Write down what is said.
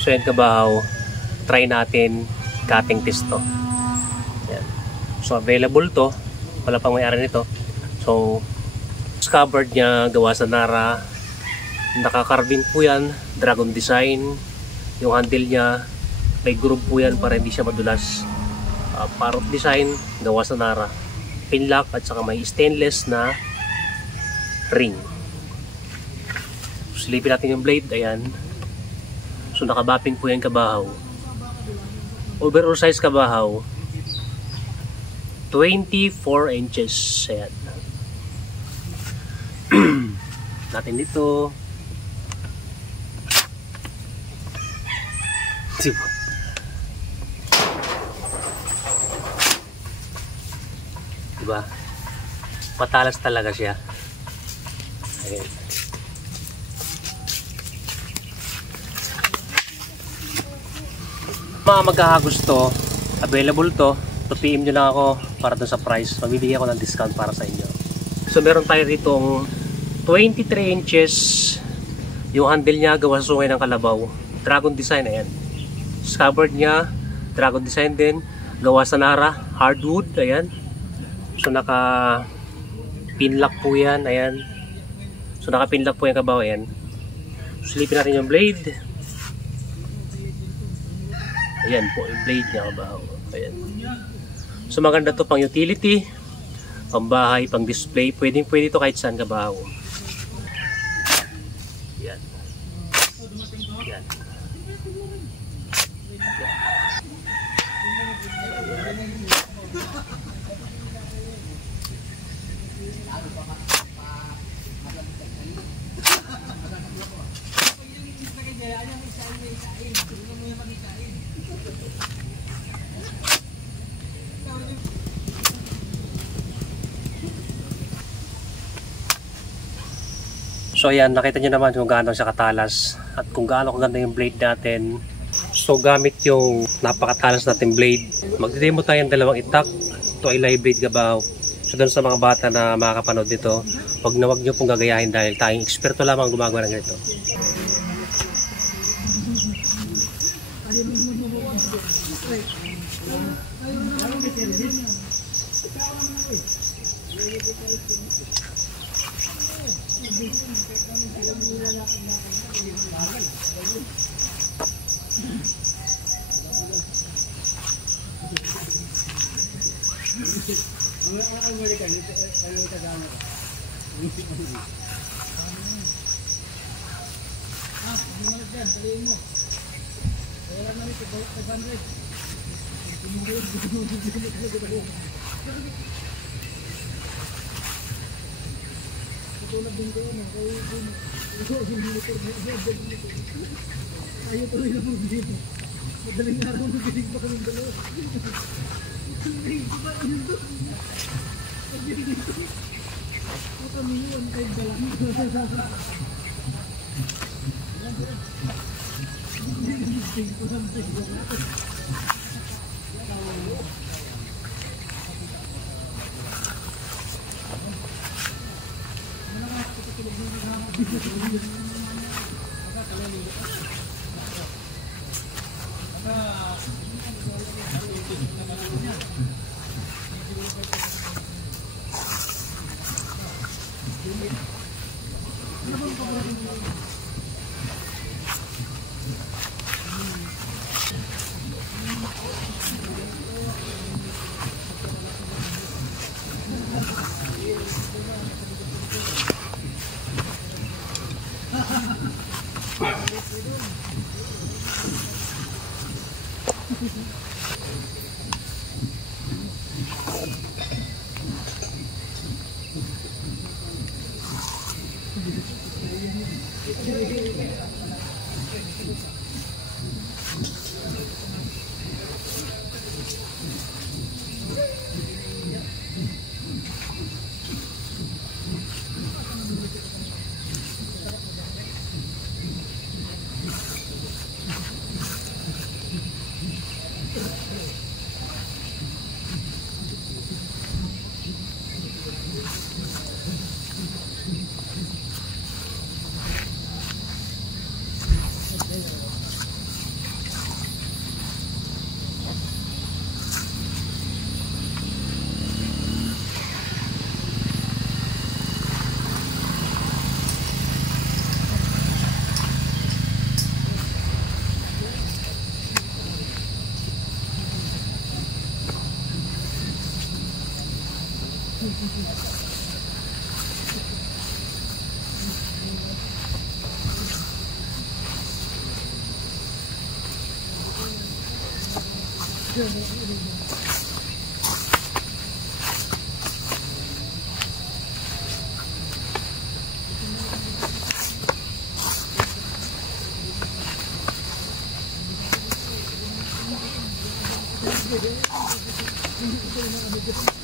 So yan kabahaw, try natin cutting test to. Yan. So available to, wala pang may-ari nito. So covered niya gawa sa Nara, nakakarving po yan, dragon design. Yung handle niya may groove po yan para hindi siya madulas. Parrot design gawa sa Nara, pinlock at saka may stainless na ring. Silipin natin yung blade, ayan. So nakabapping po yan kabahaw. Overall size kabahaw 24 inches. Ayan. Natin dito. Diba? Diba? Matalas talaga siya. Ayan. Mga magkakagusto, available to. PM nyo lang ako para dun sa price. Magbibigay ako ng discount para sa inyo. So meron tayo ditong 23 inches. Yung handle niya gawa sa sungay ng kalabaw. Dragon design, ayan. Scabbard niya, dragon design din. Gawa sa Nara, hardwood, ayan. So naka pinlock po yan, ayan. So naka pinlock po yan kabaw, ayan. Silipin natin yung blade. Ayan po, yung blade niya kabaw. Ayan. So maganda to pang utility, pang bahay, pang display. Pwede to kahit saan kabaw. Ayan. Ayan. So ayan, nakita nyo naman kung gaano siya katalas at kung gaano kaganda yung blade natin. So gamit yung napakatalas natin blade, magdidemo tayo ng dalawang itak. Ito ay live blade kabaw. So doon sa mga bata na makakapanood dito, wag nyo pong gagayahin dahil tayong eksperto lamang gumagawa ng ganito. Ayaw tuloy na mag-video. Madaling araw mag-video pa kami dalawa. Ay, diba yun to? Mag-video dito. O kami yun, kahit dalang. Hindi ko na